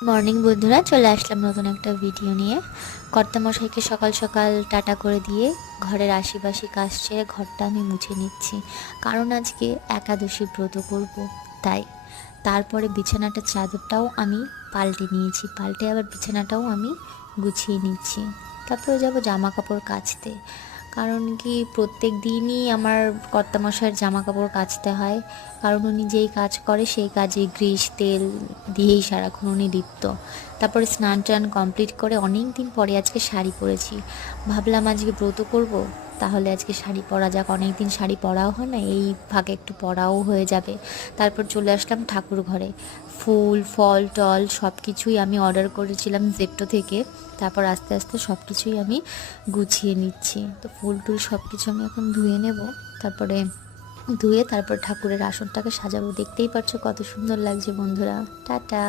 Morning বন্ধুরা, চলে আসলাম নতুন একটা ভিডিও নিয়ে। কর্তামশাইকে সকাল সকাল টাটা করে দিয়ে ঘরের আশিপাশি কাজ ছেড়ে ঘরটা আমি মুছে নিচ্ছি, কারণ আজকে একাদশী ব্রত করব। তাই তারপরে বিছানাটা চাদরটাও আমি পাল্টে নিয়েছি, পাল্টে আবার বিছানাটাও আমি গুছিয়ে নিচ্ছি। তারপরে যাব জামা কাপড় কাচতে, কারণ কি প্রত্যেক দিনই আমার কর্তামশাইয়ের জামা কাপড় কাচতে হয়, কারণ উনি যেই কাজ করে সেই কাজে গ্রিস তেল দিয়েই সারাক্ষণ উনি লিপ্ত। তারপরে স্নান টান কমপ্লিট করে অনেক দিন পরে আজকে শাড়ি পরেছি। ভাবলাম আজকে ব্রত করব, তাহলে আজকে শাড়ি পরা যাক, অনেক দিন শাড়ি পরাও হয় না, এই ফাঁকে একটু পরাও হয়ে যাবে। তারপর চলে আসলাম ঠাকুর ঘরে। ফুল ফল টল সব কিছুই আমি অর্ডার করেছিলাম জেপ্টো থেকে। তারপর আস্তে আস্তে সব কিছুই আমি গুছিয়ে নিচ্ছি। তো ফুল টুল সব কিছু আমি এখন ধুয়ে নেব। তারপরে ধুয়ে তারপর ঠাকুরের আসনটাকে সাজাবো। দেখতেই পাচ্ছ কত সুন্দর লাগছে বন্ধুরা। টাটা।